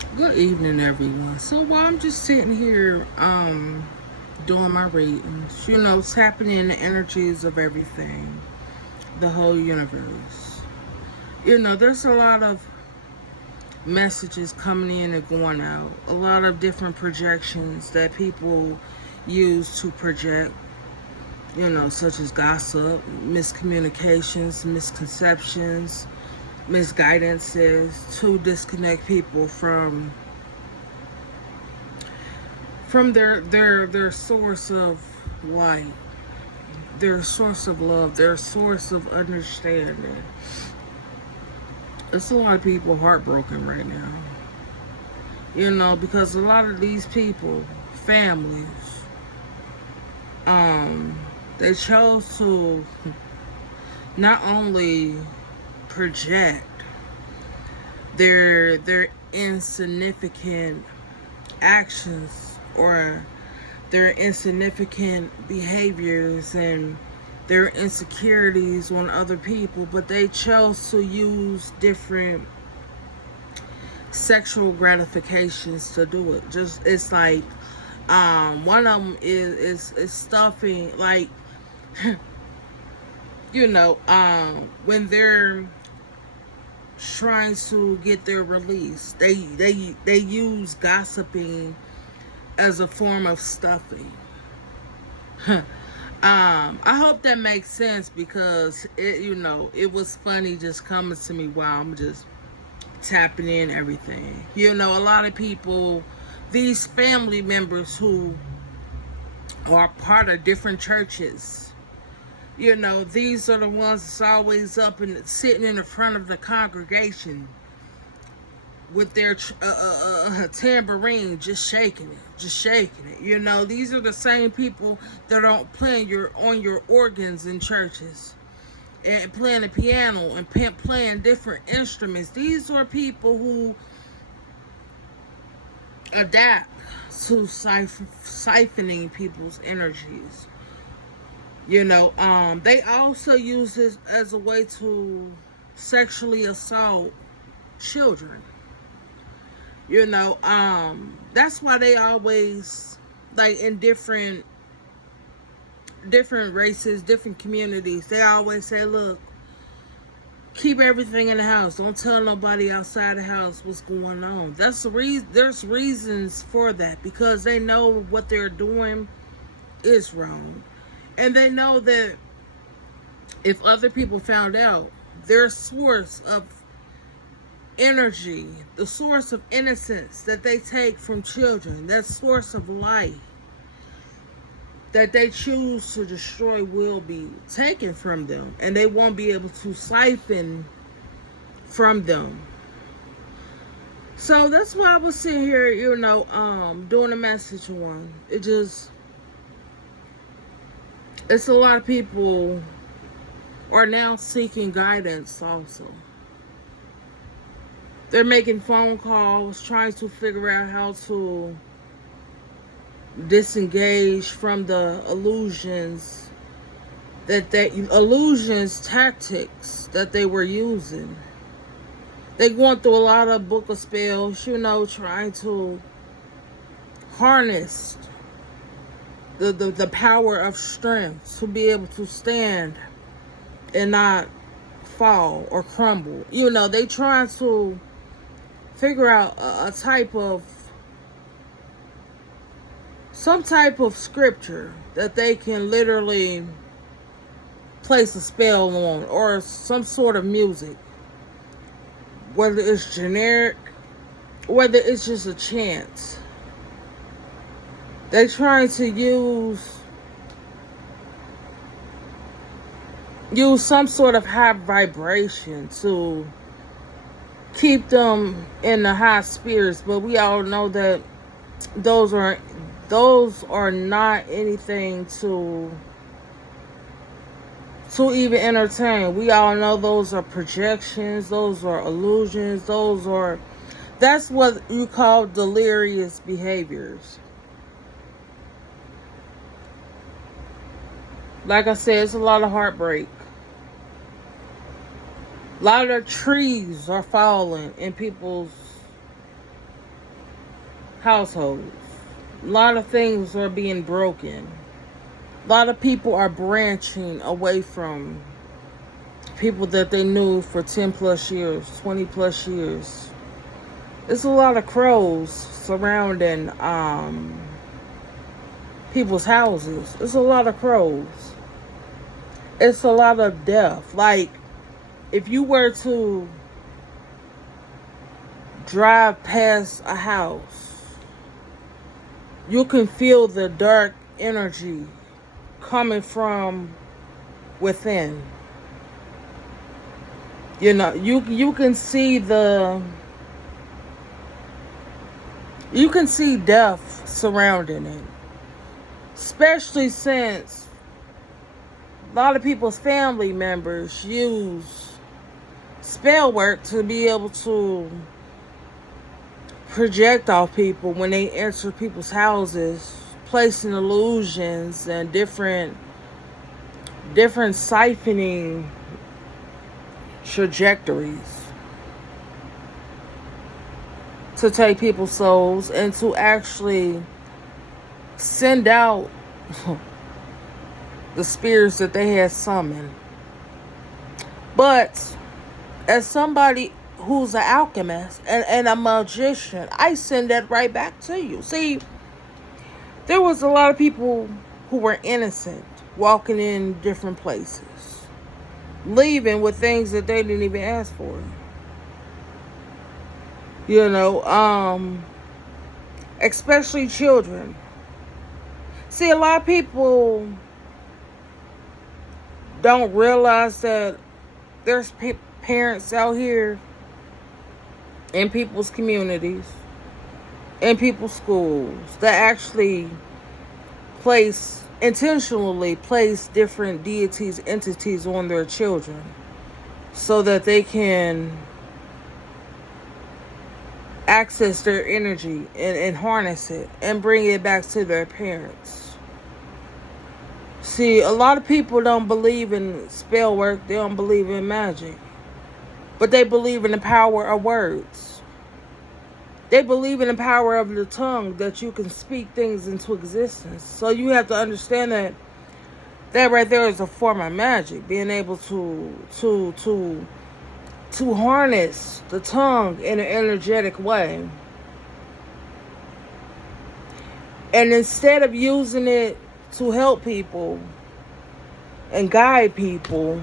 Good evening, everyone. So while I'm just sitting here, doing my readings, tapping in the energies of everything, the whole universe. There's a lot of messages coming in and going out, a lot of different projections that people use to project, such as gossip, miscommunications, misconceptions, misguidances to disconnect people from their source of light, their source of love, their source of understanding. It's a lot of people heartbroken right now, because a lot of these people, families, they chose to not only project their insignificant actions or their insignificant behaviors and their insecurities on other people, but they chose to use different sexual gratifications to do it. Just it's like one of them is stuffing, like when they're trying to get their release, they use gossiping as a form of stuffing. I hope that makes sense because it was funny just coming to me while I'm just tapping in everything. A lot of people, these family members who are part of different churches, these are the ones that's always up and sitting in the front of the congregation with their tambourine, just shaking it, just shaking it. These are the same people that are playing on your organs in churches and playing the piano and playing different instruments. These are people who adapt to siphoning people's energies. They also use this as a way to sexually assault children. That's why they always, like, in different races, different communities, they always say, look, keep everything in the house. Don't tell nobody outside the house what's going on. That's the reason. There's reasons for that because they know what they're doing is wrong, and they know that if other people found out, their source of energy, the source of innocence that they take from children, that source of life that they choose to destroy will be taken from them, and they won't be able to siphon from them. So that's why I was sitting here, doing a message on. It's a lot of people are now seeking guidance also. They're making phone calls, trying to figure out how to disengage from the illusions tactics that they were using. They going through a lot of book of spells, trying to harness the power of strength to be able to stand and not fall or crumble. They trying to figure out some type of scripture that they can literally place a spell on, or some sort of music, whether it's generic, whether it's just a chant. They're trying to use some sort of high vibration to keep them in the high spirits, but we all know that those are not anything to even entertain. We all know those are projections, those are illusions, that's what you call delirious behaviors. Like I said, it's a lot of heartbreak. A lot of trees are falling in people's households. A lot of things are being broken. A lot of people are branching away from people that they knew for 10 plus years, 20 plus years. It's a lot of crows surrounding people's houses. It's a lot of crows. It's a lot of death. Like, if you were to drive past a house, you can feel the dark energy coming from within. You know, you can see death surrounding it. Especially since a lot of people's family members use spell work to be able to project off people when they enter people's houses, placing illusions and different siphoning trajectories to take people's souls and to actually send out the spirits that they had summoned. But as somebody who's an alchemist and a magician, I send that right back to you. See, there was a lot of people who were innocent walking in different places, leaving with things that they didn't even ask for. You know, especially children. See, a lot of people don't realize that there's parents out here in people's communities, in people's schools, that actually intentionally place different deities, entities on their children so that they can access their energy and harness it and bring it back to their parents. See, a lot of people don't believe in spell work. They don't believe in magic. But they believe in the power of words. They believe in the power of the tongue, that you can speak things into existence. So you have to understand that right there is a form of magic. Being able to harness the tongue in an energetic way. And instead of using it to help people and guide people,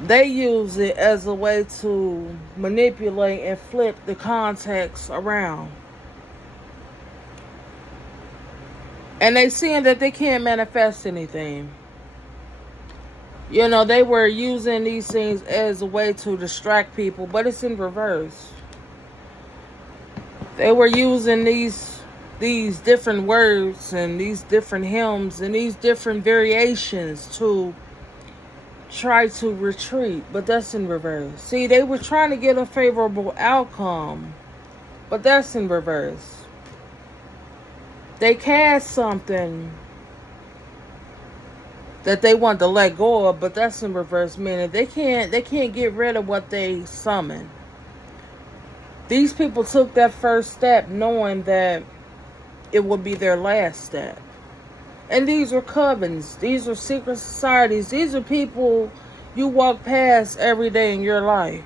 they use it as a way to manipulate and flip the context around. And they seeing that they can't manifest anything. You know, they were using these things as a way to distract people, but it's in reverse. They were using these different words and these different hymns and these different variations to try to retreat, but that's in reverse. See, they were trying to get a favorable outcome, but that's in reverse. They cast something that they want to let go of, but that's in reverse, meaning they can't get rid of what they summoned. These people took that first step knowing that it would be their last step. And these are covens. These are secret societies. These are people you walk past every day in your life.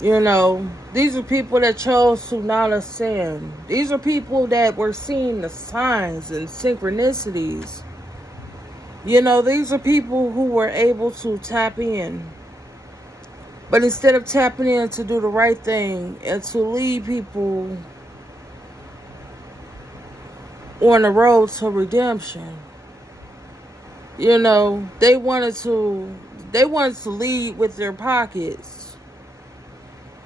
You know, these are people that chose to not ascend. These are people that were seeing the signs and synchronicities. You know, these are people who were able to tap in. But instead of tapping in to do the right thing and to lead people on the road to redemption, you know, they wanted to lead with their pockets.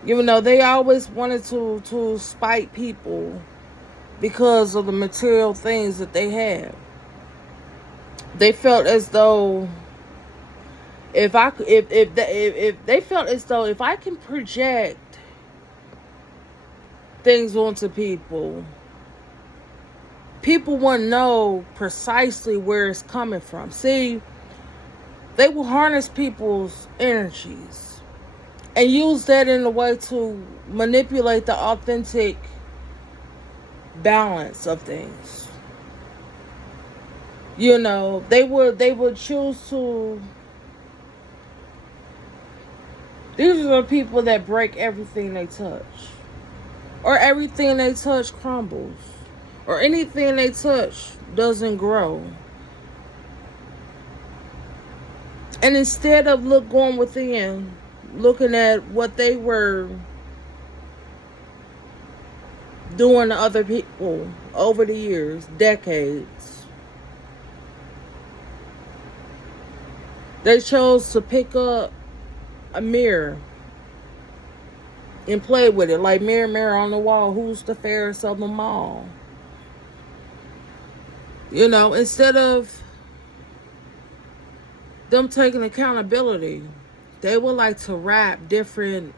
You know, they always wanted to spite people because of the material things that they had. They felt as though if they felt as though if I can project things onto people, people wouldn't know precisely where it's coming from. See, they will harness people's energies and use that in a way to manipulate the authentic balance of things. You know, they would choose to. These are the people that break everything they touch, or everything they touch crumbles, or anything they touch doesn't grow. And instead of going within, looking at what they were doing to other people over the years, decades, they chose to pick up a mirror and play with it. Like, mirror, mirror on the wall, who's the fairest of them all? You know, instead of them taking accountability, they would like to wrap different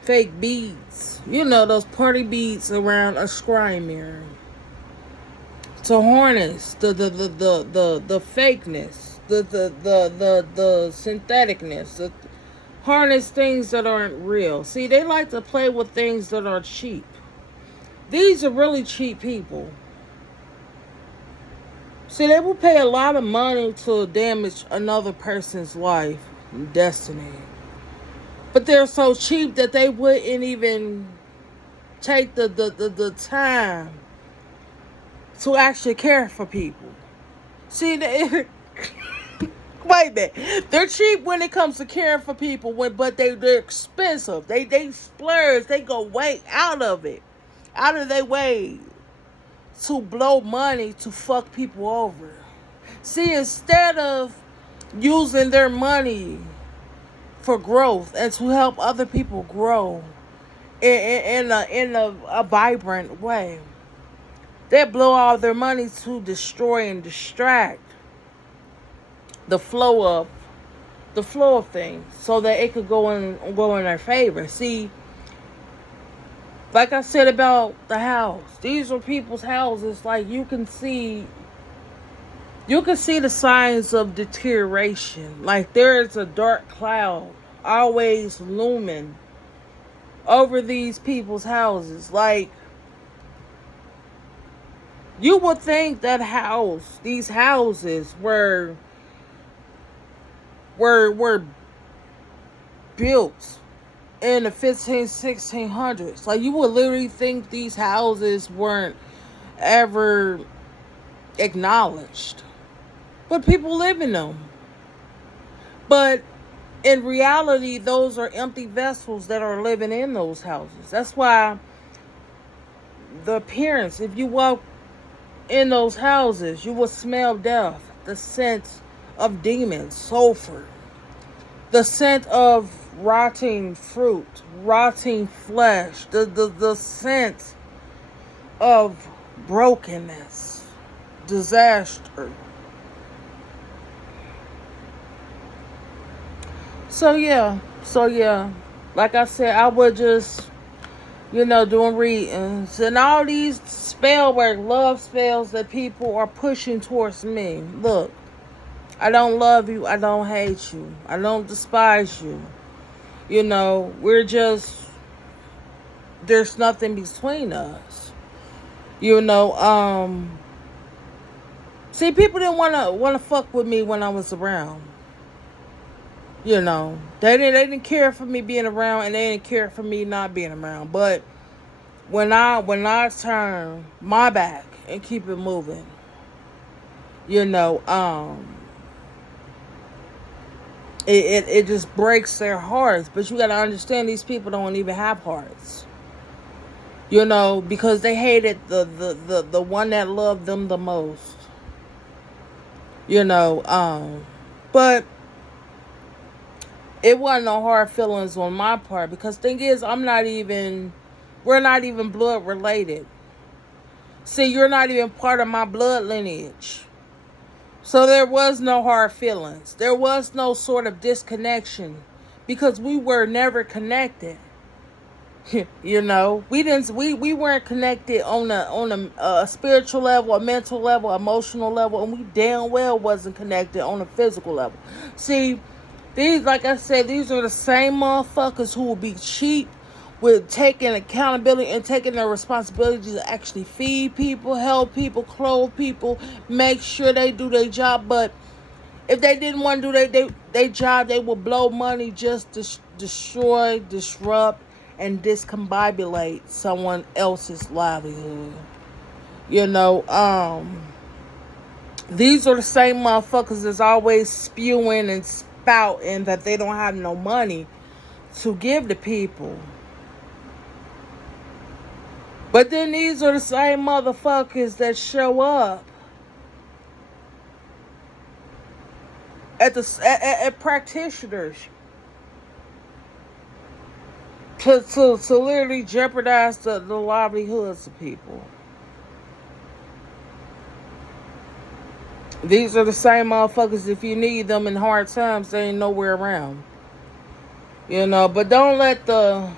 fake beads, you know, those party beads around a scrying mirror to harness the fakeness, the syntheticness, harness things that aren't real. See, they like to play with things that are cheap. These are really cheap people. See, they will pay a lot of money to damage another person's life and destiny. But they're so cheap that they wouldn't even take the time to actually care for people. See, wait a minute. They're cheap when it comes to caring for people, but they're expensive. They splurge. They go way out of their way to blow money to fuck people over. See, instead of using their money for growth and to help other people grow in a vibrant way, they blow all their money to destroy and distract the flow of things so that it could go in their favor. See, like I said about the house, these are people's houses. Like, you can see the signs of deterioration. Like, there is a dark cloud always looming over these people's houses. Like, you would think that these houses were built in the 1600s. Like, you would literally think these houses weren't ever acknowledged, but people live in them. But in reality, those are empty vessels that are living in those houses. That's why the appearance, if you walk in those houses, you will smell death, the scent of demons, sulfur, the scent of rotting fruit, rotting flesh, the scent of brokenness, disaster. So yeah, like I said, I would just, doing readings and all these spell work, love spells that people are pushing towards me. Look, I don't love you, I don't hate you, I don't despise you. We're just, there's nothing between us. See, people didn't wanna fuck with me when I was around. They didn't care for me being around, and they didn't care for me not being around. But when I turn my back and keep it moving, it just breaks their hearts. But you got to understand, these people don't even have hearts. Because they hated the one that loved them the most. But it wasn't no hard feelings on my part, because thing is, we're not even blood related. See, you're not even part of my blood lineage. So there was no hard feelings. There was no sort of disconnection, because we were never connected. We weren't connected on a spiritual level, a mental level, emotional level, and we damn well wasn't connected on a physical level. See, These, like I said, these are the same motherfuckers who will be cheap with taking accountability and taking their responsibility to actually feed people, help people, clothe people, make sure they do their job. But if they didn't want to do their job, they would blow money just to destroy, disrupt, and discombobulate someone else's livelihood. You know, these are the same motherfuckers that's always spewing and spouting that they don't have no money to give to people. But then these are the same motherfuckers that show up at practitioners to literally jeopardize the livelihoods of people. These are the same motherfuckers, if you need them in hard times, they ain't nowhere around. You know, but don't let the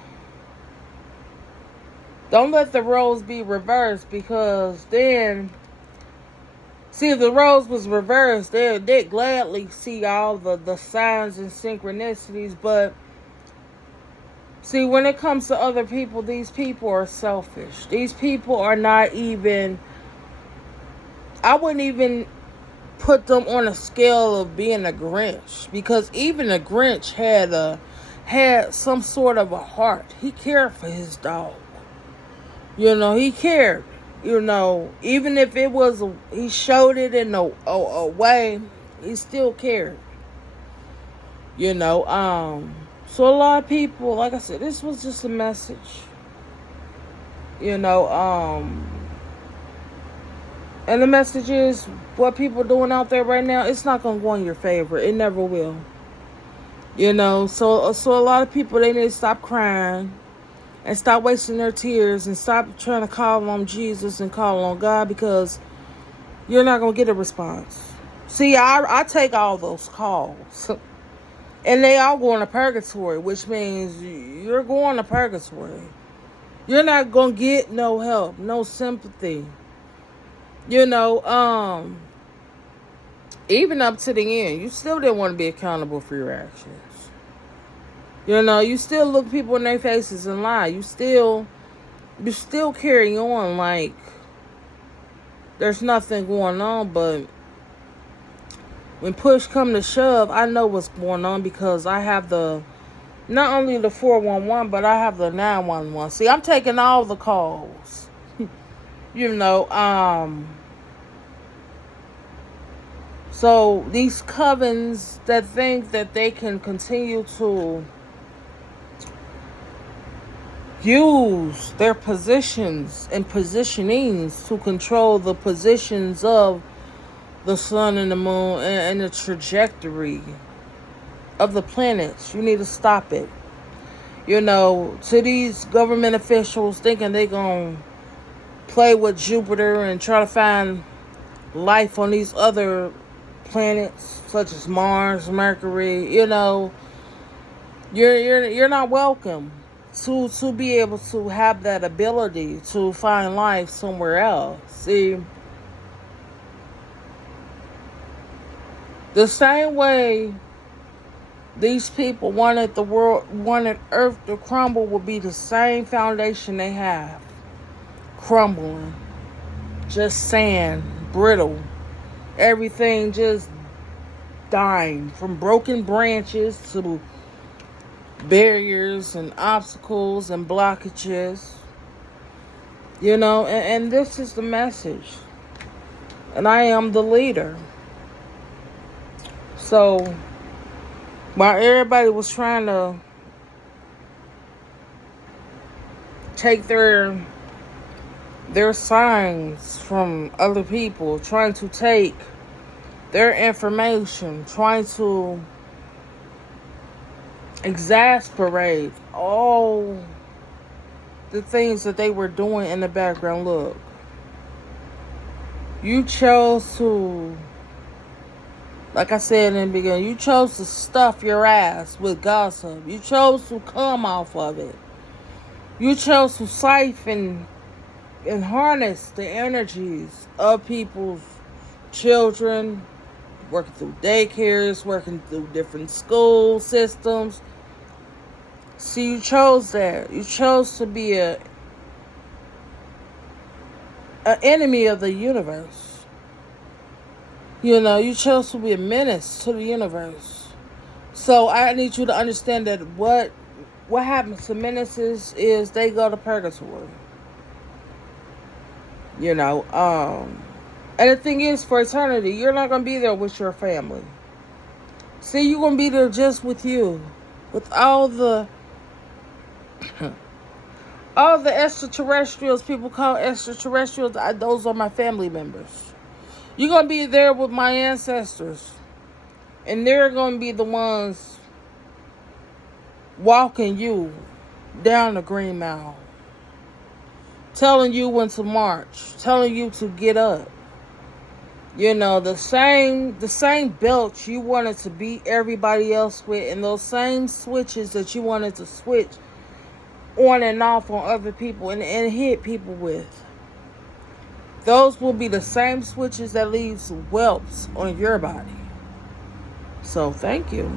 roles be reversed, because then, see, if the roles was reversed, they'd gladly see all the signs and synchronicities. But see, when it comes to other people, these people are selfish. These people are not even, I wouldn't even put them on a scale of being a Grinch, because even a Grinch had some sort of a heart. He cared for his dog. You know, he cared. You know, even if it was, he showed it in a way, he still cared. You know, so a lot of people, like I said, this was just a message. You know, and the message is, what people are doing out there right now, it's not going to go in your favor. It never will. You know, so a lot of people, they need to stop crying and stop wasting their tears and stop trying to call on Jesus and call on God, because you're not going to get a response. See, I take all those calls and they all go into purgatory, which means you're going to purgatory. You're not going to get no help, no sympathy. You know, even up to the end, you still didn't want to be accountable for your actions. You know, you still look people in their faces and lie. You still carry on like there's nothing going on. But when push come to shove, I know what's going on, because I have not only the 411, but I have the 911. See, I'm taking all the calls. You know, so these covens that think that they can continue to use their positions and positionings to control the positions of the sun and the moon and the trajectory of the planets, you need to stop it. You know, to these government officials thinking they're going to play with Jupiter and try to find life on these other planets such as Mars, Mercury, you know, you're not welcome to be able to have that ability to find life somewhere else. See, the same way these people wanted Earth to crumble would be the same foundation they have crumbling, just sand, brittle. Everything just dying, from broken branches to barriers and obstacles and blockages. You know, and this is the message. And I am the leader. So, while everybody was trying to take their signs from other people, trying to take their information, trying to exasperate all the things that they were doing in the background. Look, you chose to, like I said in the beginning, you chose to stuff your ass with gossip. You chose to come off of it. You chose to siphon and harness the energies of people's children, working through daycares, working through different school systems. See, you chose that. You chose to be an enemy of the universe. You know, you chose to be a menace to the universe. So I need you to understand that what happens to menaces is they go to purgatory. You know, and the thing is, for eternity, you're not going to be there with your family. See, you're going to be there just with you. With all the extraterrestrials, people call extraterrestrials, those are my family members. You're going to be there with my ancestors. And they're going to be the ones walking you down the Green Mile. Telling you when to march. Telling you to get up. You know, the same belts you wanted to beat everybody else with, and those same switches that you wanted to switch on and off on other people and hit people with. Those will be the same switches that leaves whelps on your body. So thank you.